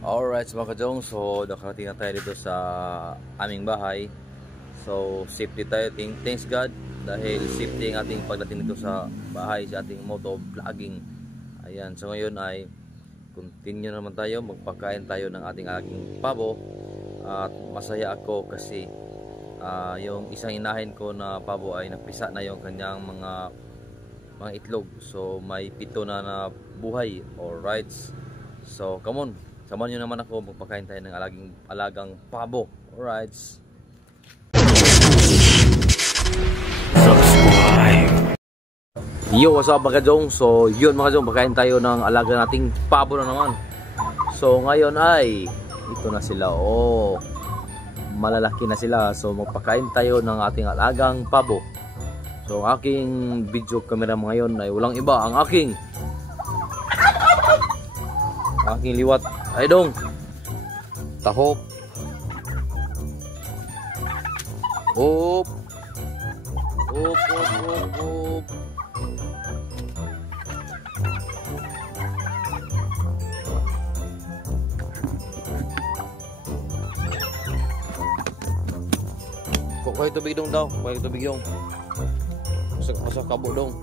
Alright mga kajong, so nakarating na tayo dito sa aming bahay. So safety tayo, thanks God, dahil safety ang ating pagdating dito sa bahay, sa ating moto vlogging. Ayan, so ngayon ay continue naman tayo, magpakain tayo ng ating pabo. At masaya ako kasi yung isang inahin ko na pabo ay napisa na yung kanyang mga itlog. So may 7 na buhay. Alright, so come on, samahan nyo naman ako, magpakain tayo ng alagang pabo. Alright. Subscribe. Yo, what's up mga kajong? So yun mga kajong, pakain tayo ng alaga nating pabo na naman. So ngayon ay ito na sila. Oh, malalaki na sila. So magpakain tayo ng ating alagang pabo. So ang aking video camera ngayon ay walang iba, ang aking liwat ay dong tahok. Op. Kuhay tubig dong daw, kuhay tubig dong. Masak kabo dong.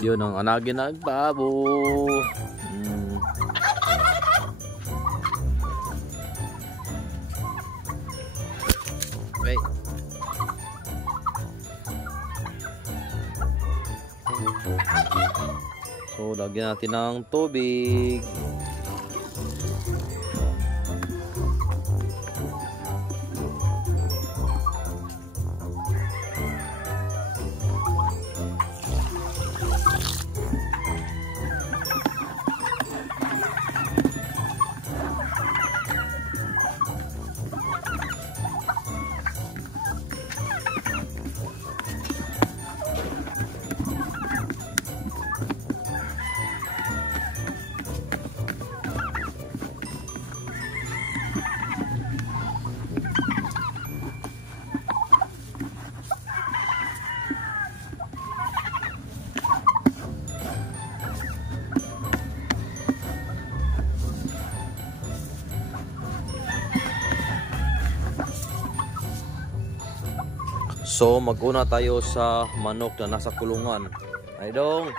Yun ang anagin ng pabo. Okay. So lagyan natin ng tubig. So mag-una tayo sa manok na nasa kulungan. Ay dong.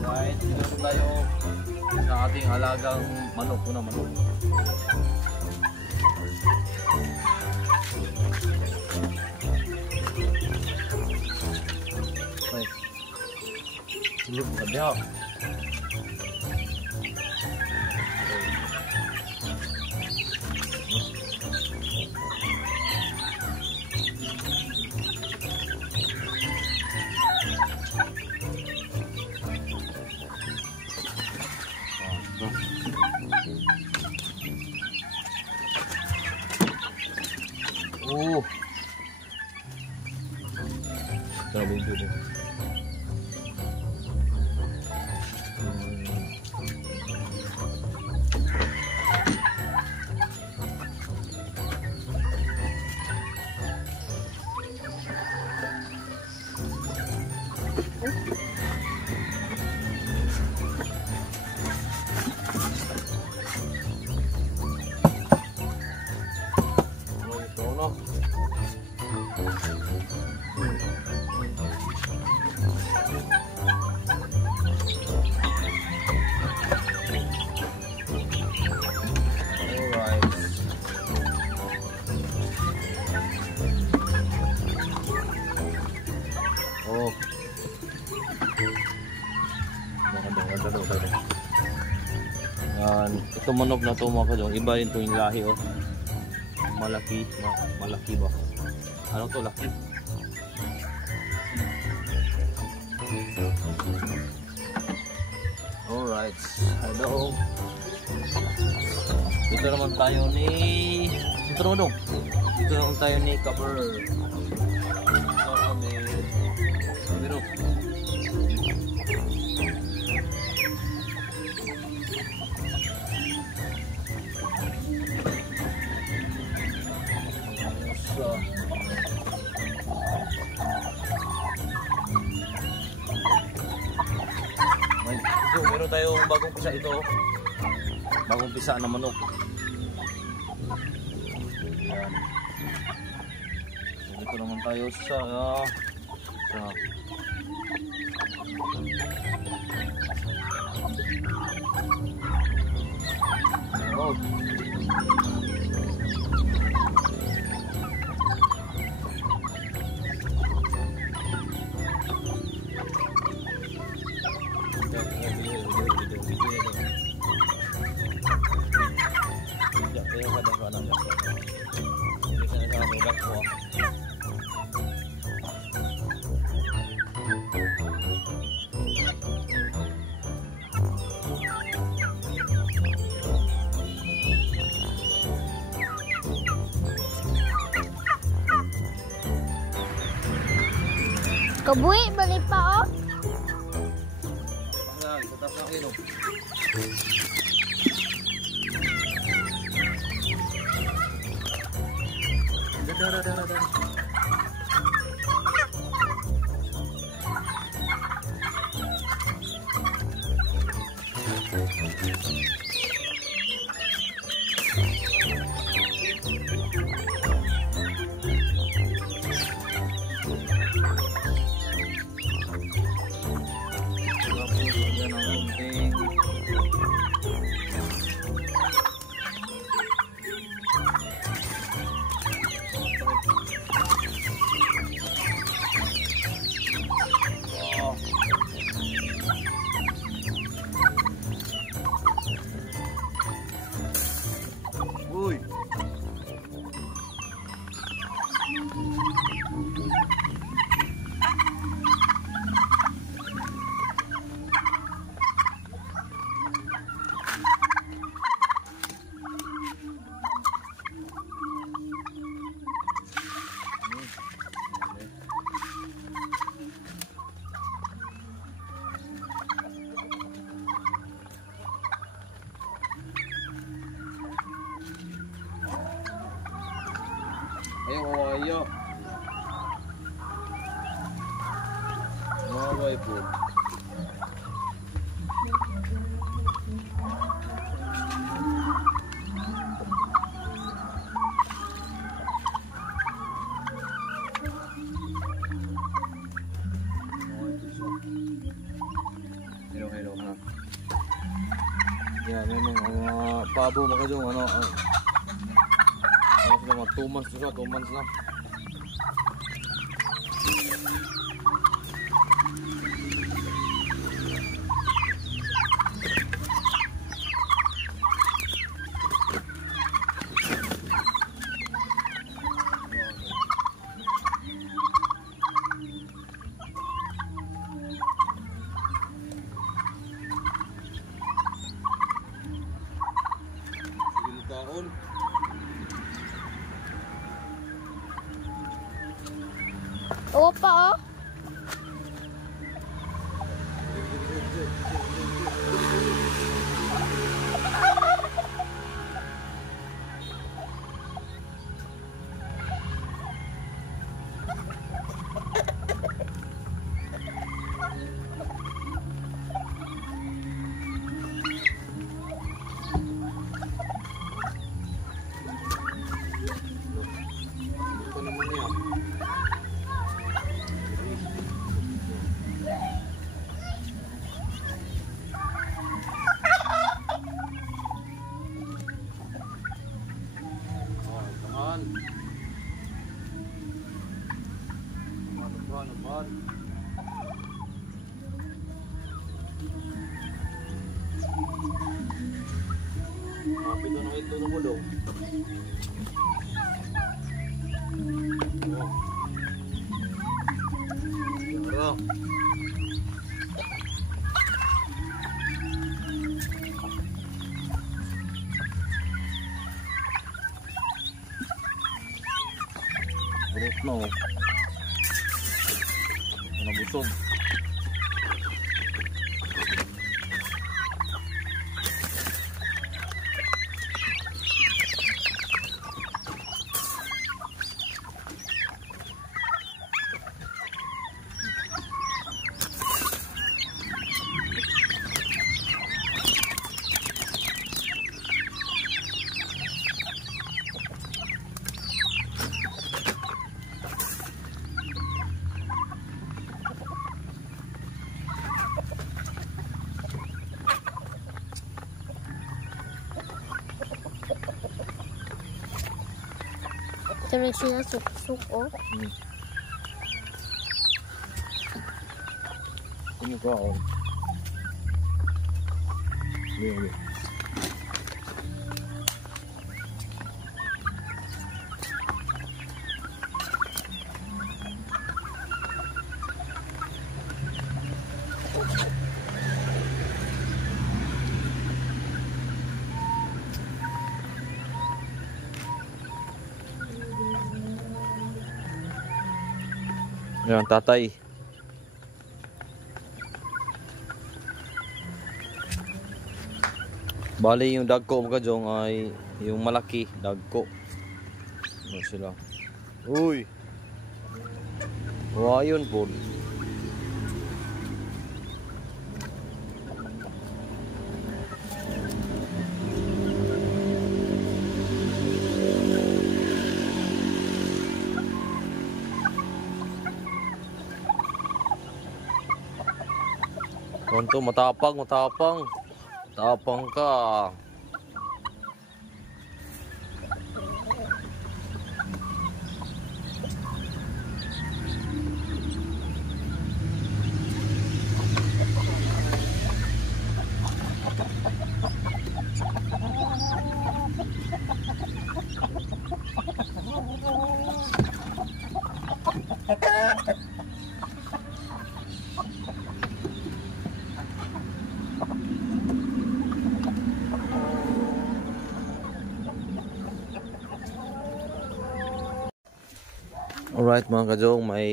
Right, dito tayo sa ating alagang manok na manok. Right. Look at that. Oh, grabe ito din. Ito manok na to mga kadong, iba rin to yung lahi oh. Malaki, malaki ba? Ano to, laki? Alright, hello. Dito naman tayo ni Cover. Meron tayong bagong pisa ito. Bagong pisa na manok. Ayan. So, dito naman tayo sa oh. Kabuhi, balik pa oh. Ayan, sa taas ng ino. Dara. Ayo. Maway po. Hello ha. Yeah, memang pabo makadong ano sila mga 2 months na 2 months na. Sige taon. Kapit na ito na mo dong. Oh. Beres no. Ano busog. Tuloy sila suk-suk, oh. Ini ko ako. Ini. Yan, tatay. Bali yung dagko mga jong ay yung malaki dagko. Ano sila? Uy. Wow, yun po. Konto matapang, matapang. Tapang ka. Alright mga kajong, may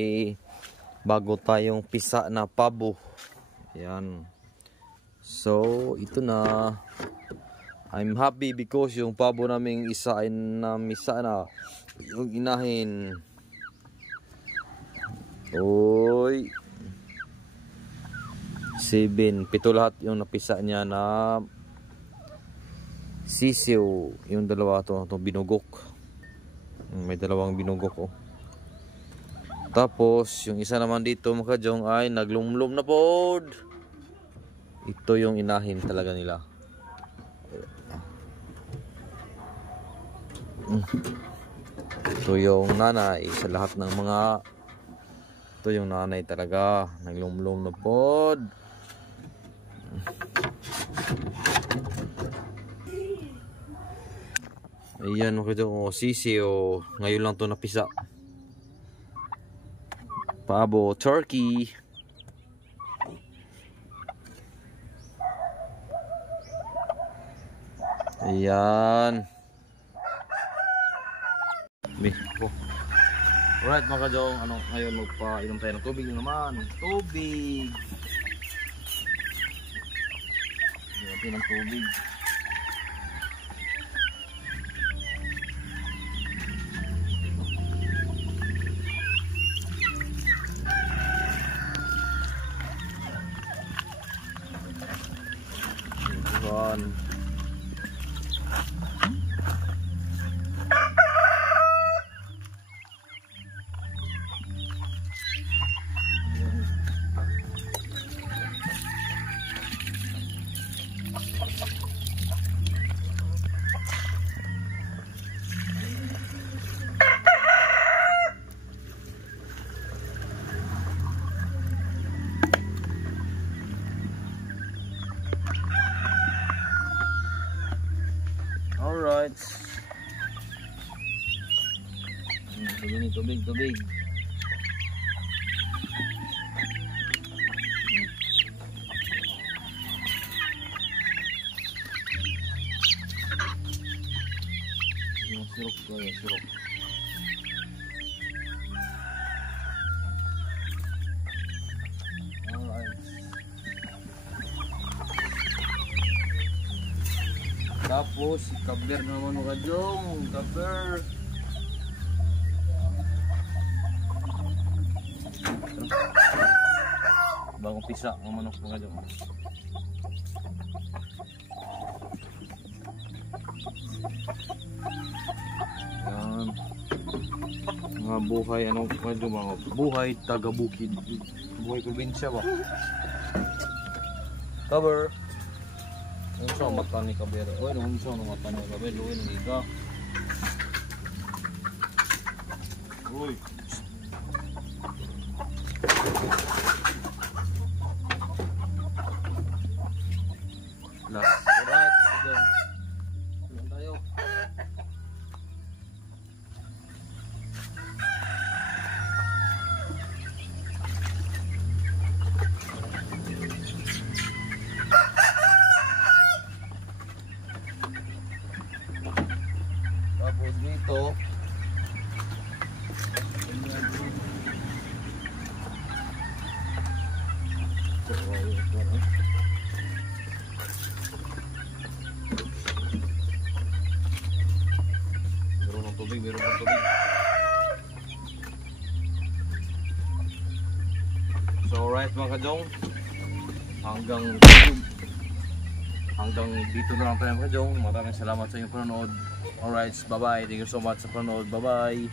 bago tayong pisa na pabo. Ayan. So, ito na. I'm happy because yung pabo naming isa ay namisa na. Yung inahin. Oy. 7. 7 lahat yung napisa niya na sisiw. Yung dalawa to binugok. May dalawang binugok, oh. Tapos, yung isa naman dito mga kajong ay naglumlum na pod. Ito yung inahin talaga nila. Ito yung nanay sa lahat ng mga. Ito yung nanay talaga. Naglumlum na pod. Ayan mga kajong, oh, sisi, oh. Ngayon lang to napisa. Pabo, turkey. Ayan. Alright mga kajong, ngayon magpa-inom tayo ng tubig naman. Tubig. Inom ng tubig. Alright. Tubig. Yung sirok ko, sirok. Alright. Tapos, cover naman ka dong. Cover. Bagong pisa ang manok mga dong. Yan. Mga buhay, anong mga buhay taga-bukid. Buhay probinsya ba? Cover. Ano sa mata ni Kabero? Uy, ano sa mata ni Kabero? Uy, nangiga. Uy. Last. Alright. Sige. Tayo. Tapos dito meron ng tubig. So alright mga kajong, hanggang dito na lang tayo mga kajong. Maraming salamat sa inyong panonood. Alright, bye bye. Thank you so much sa panonood. Bye bye.